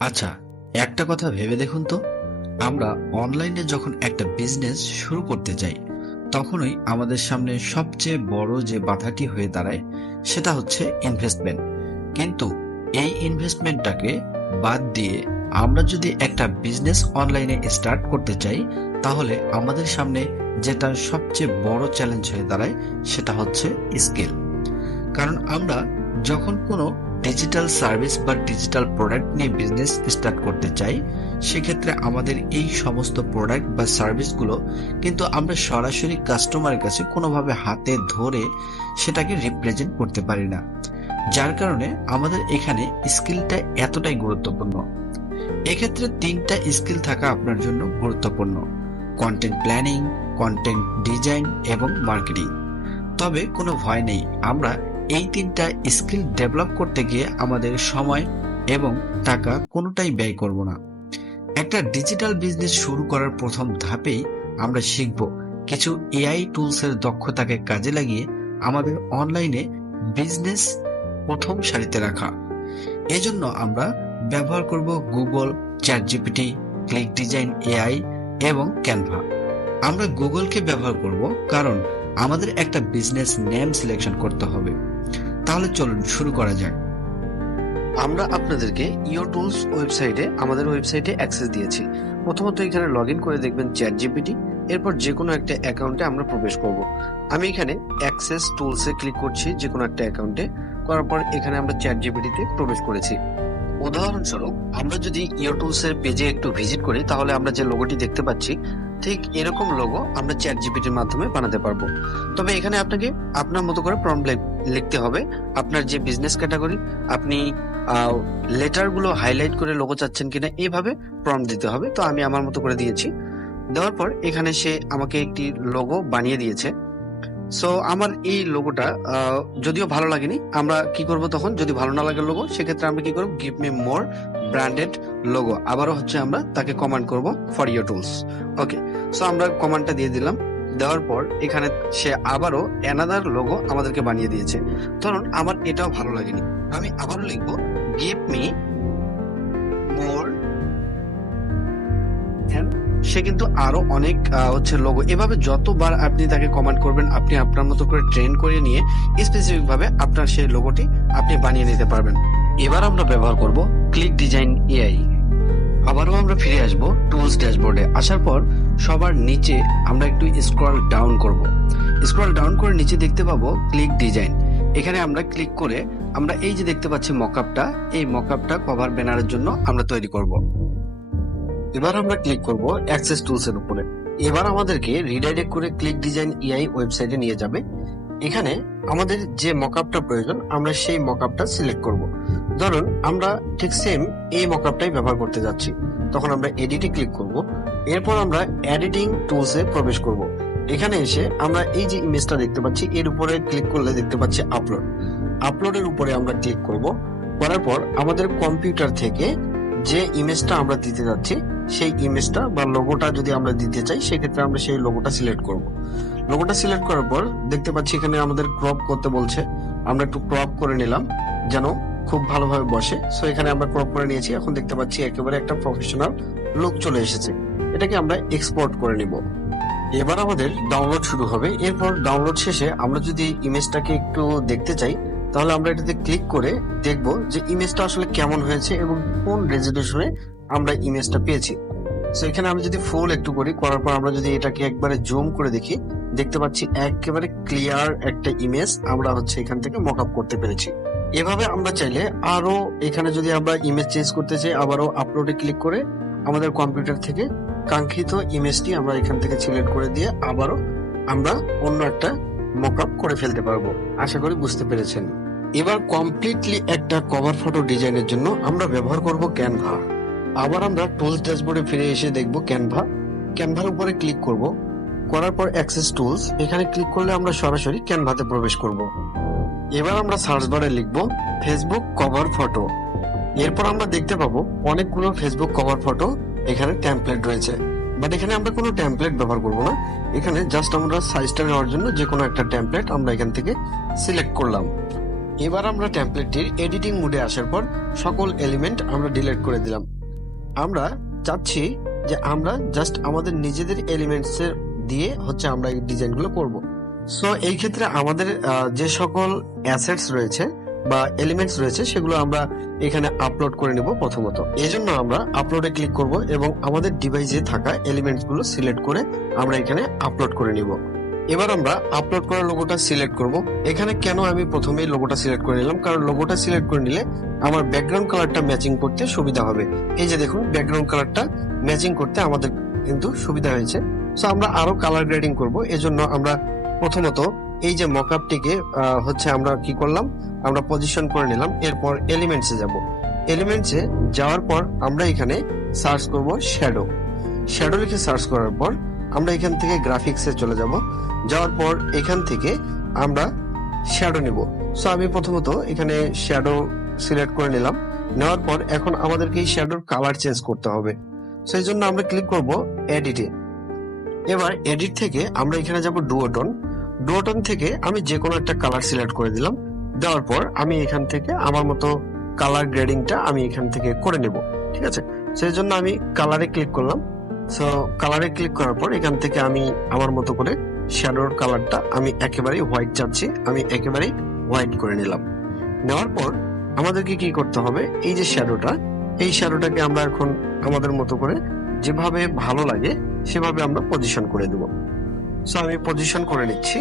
আচ্ছা একটা কথা ভেবে দেখুন তো। আমরা অনলাইনে যখন একটা বিজনেস শুরু করতে যাই, তখনই আমাদের সামনে সবচেয়ে বড় যে বাধাটি হয়ে দাঁড়ায়, সেটা হচ্ছে ইনভেস্টমেন্ট কিন্তু এই ইনভেস্টমেন্টটাকে বাদ দিয়ে আমরা যদি একটা বিজনেস অনলাইনে স্টার্ট করতে চাই, তাহলে আমাদের সামনে যেটা সবচেয়ে বড় চ্যালেঞ্জ হয়ে দাঁড়ায়, সেটা হচ্ছে স্কিল কারণ আমরা যখন কোনো ডিজিটাল সার্ভিস বা ডিজিটাল প্রোডাক্ট নিয়ে বিজনেস স্টার্ট করতে চাই, সেক্ষেত্রে আমাদের এই সমস্ত প্রোডাক্ট বা সার্ভিসগুলো কিন্তু আমরা সরাসরি কাস্টমারের কাছে কোনোভাবে হাতে ধরে সেটাকে রিপ্রেজেন্ট করতে পারি না। যার কারণে আমাদের এখানে স্কিলটা এতটাই গুরুত্বপূর্ণ। এক্ষেত্রে তিনটা স্কিল থাকা আপনার জন্য গুরুত্বপূর্ণ। কন্টেন্ট প্ল্যানিং কন্টেন্ট ডিজাইন এবং মার্কেটিং তবে কোনো ভয় নেই, আমরা এই তিনটা স্কিল ডেভেলপ করতে গিয়ে আমাদের সময় এবং টাকা কোনোটাই ব্যয় করব না। একটা ডিজিটাল বিজনেস শুরু করার প্রথম ধাপেই আমরা শিখব কিছু এআই টুলসের দক্ষতাকে কাজে লাগিয়ে আমাদের অনলাইনে বিজনেস প্রথম সারিতে রাখা। এজন্য আমরা ব্যবহার করব Google chat GPT click design AI এবং ক্যানভা। আমরা গুগলকে ব্যবহার করব কারণ আমাদের একটা বিজনেস নেম সিলেকশন করতে হবে। তাহলে চলুন, শুরু করা যাক। আমরা আপনাদেরকে ইও টুলস ওয়েবসাইটে আমাদের ওয়েবসাইটে অ্যাক্সেস দিয়েছি। প্রথমত এখানে লগ ইন করে দেখবেন চ্যাট জিপিটি এরপর যে কোনো একটা অ্যাকাউন্টে আমরা প্রবেশ করব। আমি এখানে অ্যাক্সেস টুলসে ক্লিক করছি যে কোনো একটা অ্যাকাউন্টে করার পর এখানে আমরা চ্যাট জিপিটিতে প্রবেশ করেছি। উদাহরণস্বরূপ, আমরা যদি ইও টুলসের পেজে একটু ভিজিট করি, তাহলে আমরা যে লোগোটি দেখতে পাচ্ছি ঠিক এরকম লোগো আমরা চ্যাট জিপিটির মাধ্যমে বানাতে পারব। তবে এখানে আপনাকে আপনার মতো করে প্রম্পট লিখতে হবে। আপনার যে বিজনেস ক্যাটাগরি আপনি লেটারগুলো হাইলাইট করে লোগো চাচ্ছেন কিনা এইভাবে প্রম্পট দিতে হবে। তো আমি আমার মতো করে দিয়েছি। দেওয়ার পর এখানে সে আমাকে একটি লোগো বানিয়ে দিয়েছে। সো আমার এই লোগোটা যদিও ভালো লাগেনি, আমরা কি করব তখন? যদি ভালো না লাগে লোগো সেক্ষেত্রে আমরা কি করব? Give me more branded logo আবারও হচ্ছে আমরা তাকে কমান্ড করব for your tools okay so আমরা কমান্ডটা দিয়ে দিলাম। দেওয়ার পর এখানে সে আবারও অ্যানাদার লোগো আমাদেরকে বানিয়ে দিয়েছে। ধরুন, আমার এটাও ভালো লাগেনি। আমি আবারও লিখব গিভ মি মোর সে কিন্তু আরও অনেক হচ্ছে লোগো এভাবে যতবার আপনি তাকে কমান্ড করবেন, আপনি আপনার মতো করে ট্রেন করে নিয়ে স্পেসিফিক ভাবে আপনার সেই লোগোটি আপনি বানিয়ে নিতে পারবেন। এবার আমরা ব্যবহার করব ক্লিক ডিজাইন এআই আবারও আমরা ফিরে আসব টুলস ড্যাশবোর্ডে আসার পর সবার নিচে আমরা একটু স্ক্রল ডাউন করব। স্ক্রল ডাউন করে নিচে দেখতে পাবো ক্লিক ডিজাইন এখানে আমরা ক্লিক করে আমরা এই যে দেখতে পাচ্ছি মকআপটা এই মকআপটা কভার ব্যানারের জন্য আমরা তৈরি করব। এবার আমরা ক্লিক করব অ্যাক্সেস টুলস এর উপরে। এবার আমাদেরকে রিডাইরেক্ট করে ক্লিক ডিজাইন ইআই ওয়েবসাইটে নিয়ে যাবে। এখানে আমাদের যে মকআপটা প্রয়োজন, আমরা সেই মকআপটা সিলেক্ট করব। ধরুন, আমরা ঠিক সেম এই মকআপটাই ব্যবহার করতে যাচ্ছি। তখন আমরা এডিটে ক্লিক করব। এরপর আমরা এডিটিং টুলসে প্রবেশ করব। এখানে এসে আমরা এই যে ইমেজটা দেখতে পাচ্ছি, এর উপরে ক্লিক করলে দেখতে পাচ্ছি আপলোড আপলোডের উপরে আমরা ক্লিক করব। করার পর আমাদের কম্পিউটার থেকে যে ইমেজটা আমরা দিতে যাচ্ছি, সেই ইমেজটা বা লোগোটা যদি আমরা দিতে চাই, সেক্ষেত্রে আমরা সেই লোগোটা সিলেক্ট করব। লোগোটা সিলেক্ট করার পর দেখতে পাচ্ছি এখানে আমাদের ক্রপ করতে বলছে। আমরা একটু ক্রপ করে নিলাম, যেন খুব ভালোভাবে বসে। সো এখানে আমরা ক্রপ করে নিয়েছি। এখন দেখতে পাচ্ছি একেবারে একটা প্রফেশনাল লুক চলে এসেছে। এটাকে আমরা এক্সপোর্ট করে নিব। এবার আমাদের ডাউনলোড শুরু হবে। এরপর ডাউনলোড শেষে আমরা যদি ইমেজটাকে একটু দেখতে চাই, তাহলে আমরা এটাতে ক্লিক করে দেখব যে ইমেজটা আসলে কেমন হয়েছে এবং কোন রেজলিউশনে আমরা ইমেজটা পেয়েছি। সো এখানে আমি যদি ফুল একটু করি, করার পর আমরা যদি এটাকে একবারে জুম করে দেখি, দেখতে পাচ্ছি একেবারে ক্লিয়ার একটা ইমেজ আমরা হচ্ছে এখান থেকে মক আপ করতে পেরেছি। এভাবে আমরা চাইলে আরও এখানে যদি আমরা ইমেজ চেঞ্জ করতে চাই, আবারও আপলোডে ক্লিক করে আমাদের কম্পিউটার থেকে কাঙ্ক্ষিত ইমেজটি আমরা এখান থেকে সিলেক্ট করে দিয়ে আবারও আমরা অন্য একটা মক আপ করে ফেলতে পারব। আশা করি বুঝতে পেরেছেন। এবার কমপ্লিটলি একটা কভার ফটো ডিজাইনের জন্য আমরা ব্যবহার করব ক্যানভা আবার আমরা টুলস ড্যাশবোর্ডে ফিরে এসে দেখব ক্যানভা ক্যানভার উপরে ক্লিক করব। করার পর অ্যাক্সেস টুলস এখানে ক্লিক করলে আমরা সরাসরি ক্যানভাতে প্রবেশ করব। এবার আমরা সার্চ বারে লিখব ফেসবুক কভার ফটো এরপর আমরা দেখতে পাবো অনেকগুলো ফেসবুক কভার ফটো এখানে টেমপ্লেট রয়েছে। বাট এখানে আমরা কোনো টেমপ্লেট ব্যবহার করব না। এখানে জাস্ট আমরা সাইজটা নেওয়ার জন্য যে কোনো একটা টেমপ্লেট আমরা এখান থেকে সিলেক্ট করলাম। এবার আমরা টেমপ্লেটটির এডিটিং মোডে আসার পর সকল এলিমেন্ট আমরা ডিলিট করে দিলাম। আমরা চাচ্ছি যে আমরা জাস্ট আমাদের নিজেদের এলিমেন্টস এর দিয়ে হচ্ছে আমরা এই ডিজাইনগুলো করব। সো এই ক্ষেত্রে আমাদের যে সকল অ্যাসেটস রয়েছে বা এলিমেন্টস রয়েছে, সেগুলো আমরা এখানে আপলোড করে নেব প্রথমত। এই জন্য আমরা আপলোডে ক্লিক করব এবং আমাদের ডিভাইসে থাকা এলিমেন্টসগুলো সিলেক্ট করে আমরা এখানে আপলোড করে নিব। এবার আমরা আপলোড করা লোগোটা সিলেক্ট করব। এখানে কেন আমি প্রথমেই লোগোটা সিলেক্ট করে নিলাম? কারণ লোগোটা সিলেক্ট করে নিলে আমার ব্যাকগ্রাউন্ড কালারটা ম্যাচিং করতে সুবিধা হবে। এই যে দেখুন ব্যাকগ্রাউন্ড কালারটা ম্যাচিং করতে আমাদের কিন্তু সুবিধা হয়েছে। সো আমরা আরও কালার গ্রেডিং করব। এজন্য আমরা প্রথমত এই যে মকআপটিকে হচ্ছে আমরা কি করলাম? আমরা পজিশন করে নিলাম, এরপর এলিমেন্টসে যাব। এলিমেন্টসে যাওয়ার পর আমরা এখানে সার্চ করব শ্যাডো শ্যাডো লিখে সার্চ করার পর আমরা এখান থেকে গ্রাফিক্সে চলে যাব। যাওয়ার পর এখান থেকে আমরা শ্যাডো নিব। সো আমি প্রথমত এখানে শ্যাডো সিলেক্ট করে নিলাম। নেওয়ার পর এখন আমাদেরকে এই শ্যাডোর কালার চেঞ্জ করতে হবে। সেই জন্য আমরা ক্লিক করব এডিটে এবার এডিট থেকে আমরা এখানে যাব ডুয়োটন ডুয়োটন থেকে আমি যে কোনো একটা কালার সিলেক্ট করে দিলাম। দেওয়ার পর আমি এখান থেকে আমার মতো কালার গ্রেডিংটা আমি এখান থেকে করে নেব। ঠিক আছে? সেই জন্য আমি কালারে ক্লিক করলাম। সো কালারে ক্লিক করার পর এখান থেকে আমি আমার মতো করে শ্যাডোর কালারটা আমি একেবারেই হোয়াইট চাচ্ছি। আমি একেবারেই হোয়াইট করে নিলাম। নেওয়ার পর আমাদেরকে কি করতে হবে? এই যে শ্যাডোটা এই শ্যাডোটাকে আমরা এখন আমাদের মতো করে যেভাবে ভালো লাগে সেভাবে আমরা পজিশন করে দেব। সো আমি পজিশন করে নিচ্ছি।